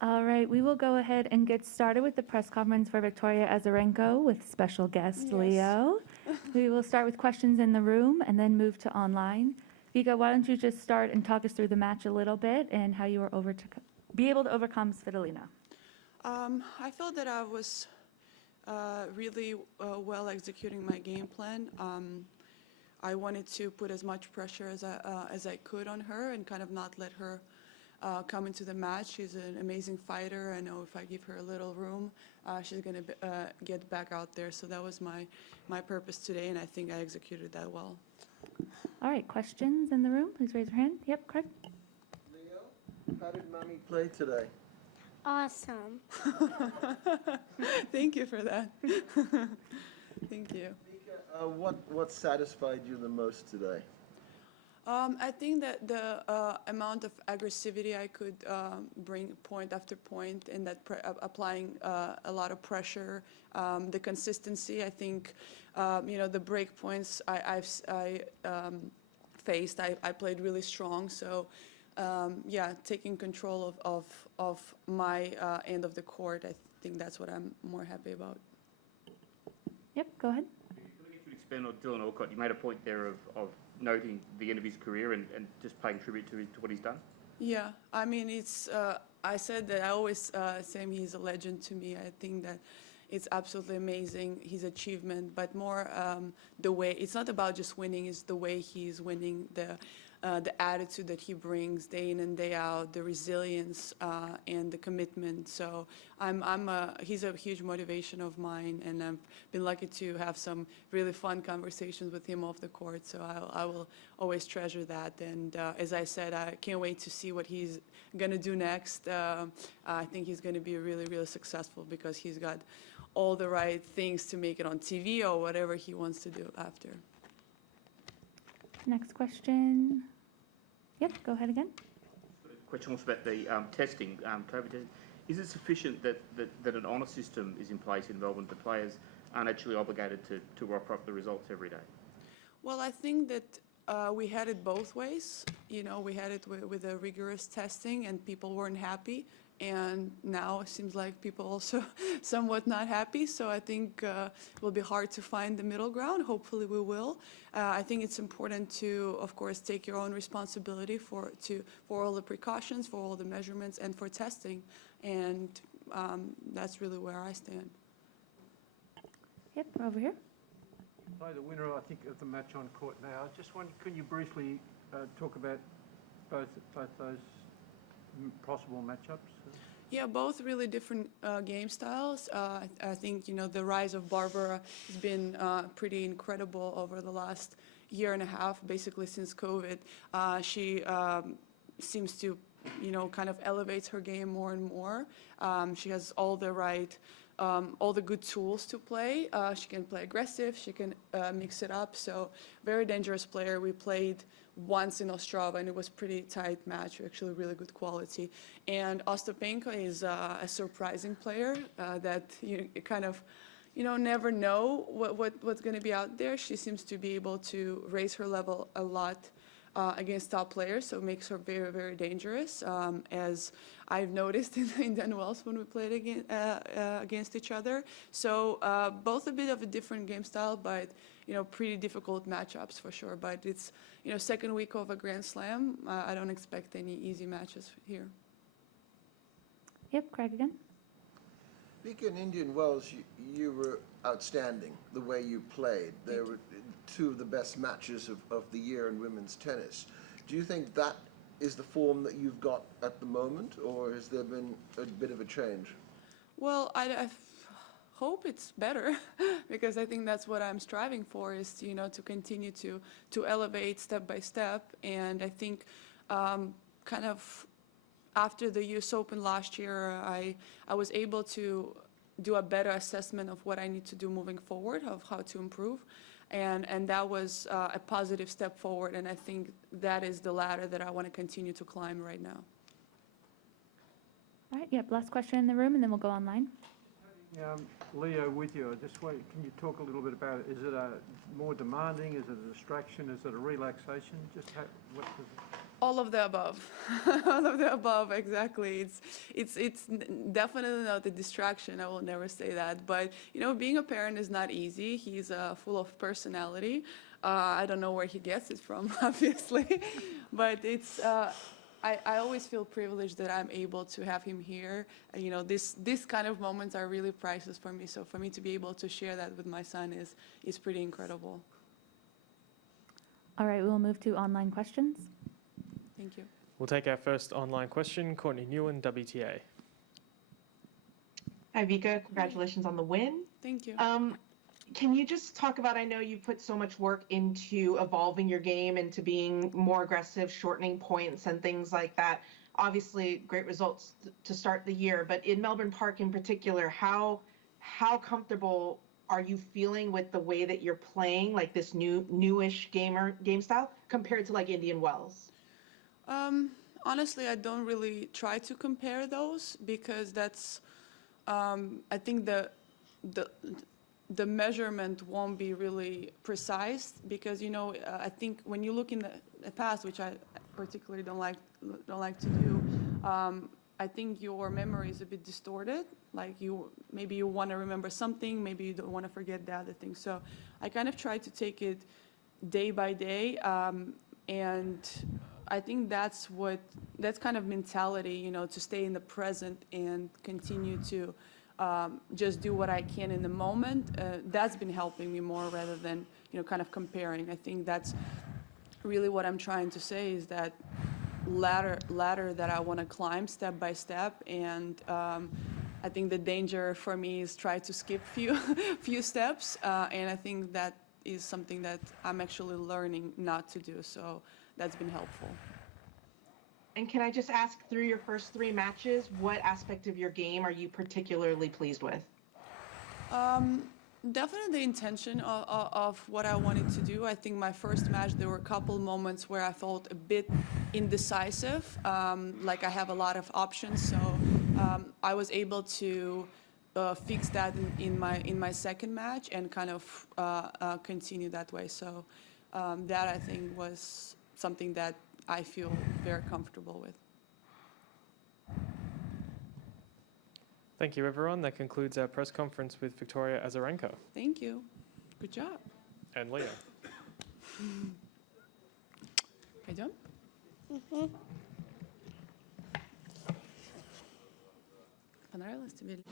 All right, we will go ahead and get started with the press conference for Victoria Azarenka with special guest Yes. Leo. We will start with questions in the room and then move to online. Vika, why don't you just start and talk us through the match a little bit and how you were be able to overcome Svitolina? I felt that I was really well executing my game plan. I wanted to put as much pressure as I could on her and kind of not let her come into the match. She's an amazing fighter. I know if I give her a little room, she's going to get back out there. So that was my purpose today, and I think I executed that well. All right, questions in the room? Please raise your hand. Yep, Craig. Leo, how did Mommy play today? Awesome. Thank you for that. Thank you. Vika, what satisfied you the most today? I think that the amount of aggressivity I could bring point after point, and that applying a lot of pressure, the consistency. I think the break points I faced, I played really strong. So yeah, taking control of my end of the court, I think that's what I'm more happy about. Yep, go ahead. Can I get you to expand on Dylan Alcott? You made a point there of noting the end of his career and just paying tribute to what he's done. Yeah, I mean, it's, I said that I always say he's a legend to me. I think that it's absolutely amazing, his achievement, but more the way, it's not about just winning, it's the way he's winning, the attitude that he brings day in and day out, the resilience and the commitment. So he's a huge motivation of mine, and I've been lucky to have some really fun conversations with him off the court. So I will always treasure that. And as I said, I can't wait to see what he's gonna do next. I think he's gonna be really, really successful because he's got all the right things to make it on TV or whatever he wants to do after. Next question. Yep, go ahead again. Question also about the testing, COVID testing. Is it sufficient that an honour system is in place in Melbourne that players aren't actually obligated to rock up the results every day? Well, I think that we had it both ways. You know, we had it with a rigorous testing and people weren't happy. And now it seems like people also somewhat not happy. So I think it will be hard to find the middle ground. Hopefully we will. I think it's important to, of course, take your own responsibility for all the precautions, for all the measurements, and for testing. And that's really where I stand. Yep, over here. Play the winner, I think, of the match on court now. I just wondered, could you briefly talk about both those possible matchups? Yeah, both really different game styles. I think, you know, the rise of Barbara has been pretty incredible over the last year and a half, basically since COVID. She seems to, you know, kind of elevates her game more and more. She has all the good tools to play. She can play aggressive, she can mix it up, so very dangerous player. We played once in Ostrava and it was pretty tight match, actually really good quality. And Ostapenko is a surprising player that you kind of, you know, never know what's going to be out there. She seems to be able to raise her level a lot against top players, so it makes her very, very dangerous, as I've noticed in Indian Wells when we played against each other. So both a bit of a different game style, but, you know, pretty difficult matchups for sure. But it's, you know, second week of a Grand Slam. I don't expect any easy matches here. Yep, Craig again. Vika, in Indian Wells, you were outstanding the way you played. They were two of the best matches of the year in women's tennis. Do you think that is the form that you've got at the moment, or has there been a bit of a change? Well, I hope it's better because I think that's what I'm striving for, is to, you know, to continue to elevate step by step. And I think kind of after the US Open last year, I was able to do a better assessment of what I need to do moving forward, of how to improve. And that was a positive step forward, and I think that is the ladder that I want to continue to climb right now. All right, yep, last question in the room, and then we'll go online. Leo, with you, I just wait, can you talk a little bit about it? Is it more demanding? Is it a distraction? Is it a relaxation? Just what does it... All of the above. All of the above, exactly. It's definitely not a distraction. I will never say that. But, you know, being a parent is not easy. He's full of personality. I don't know where he gets it from, obviously. But it's, I always feel privileged that I'm able to have him here. You know, this kind of moments are really priceless for me. So for me to be able to share that with my son is pretty incredible. All right, we'll move to online questions. Thank you. We'll take our first online question. Courtney Newen, WTA. Hi, Vika. Congratulations on the win. Thank you. Can you just talk about, I know you've put so much work into evolving your game, into being more aggressive, shortening points and things like that. Obviously, great results to start the year, but in Melbourne Park in particular, how comfortable are you feeling with the way that you're playing, like this newish game style, compared to like Indian Wells? Honestly, I don't really try to compare those because that's, I think the measurement won't be really precise because, you know, I think when you look in the past, which I particularly don't like to do, I think your memory is a bit distorted. Like maybe you want to remember something, maybe you don't want to forget the other thing. So I kind of try to take it day by day, and I think that's kind of mentality, you know, to stay in the present and continue to just do what I can in the moment. That's been helping me more rather than, you know, kind of comparing. I think that's really what I'm trying to say is that ladder that I want to climb step by step, and I think the danger for me is try to skip few steps, and I think that is something that I'm actually learning not to do. So that's been helpful. And can I just ask, through your first 3 matches, what aspect of your game are you particularly pleased with? Definitely the intention of what I wanted to do. I think my first match, there were a couple moments where I felt a bit indecisive, like I have a lot of options. So I was able to fix that in my second match and kind of continue that way. So that I think was something that I feel very comfortable with. Thank you, everyone. That concludes our press conference with Victoria Azarenka. Thank you. Good job. And Leah. Pardon? Понравилось тебе?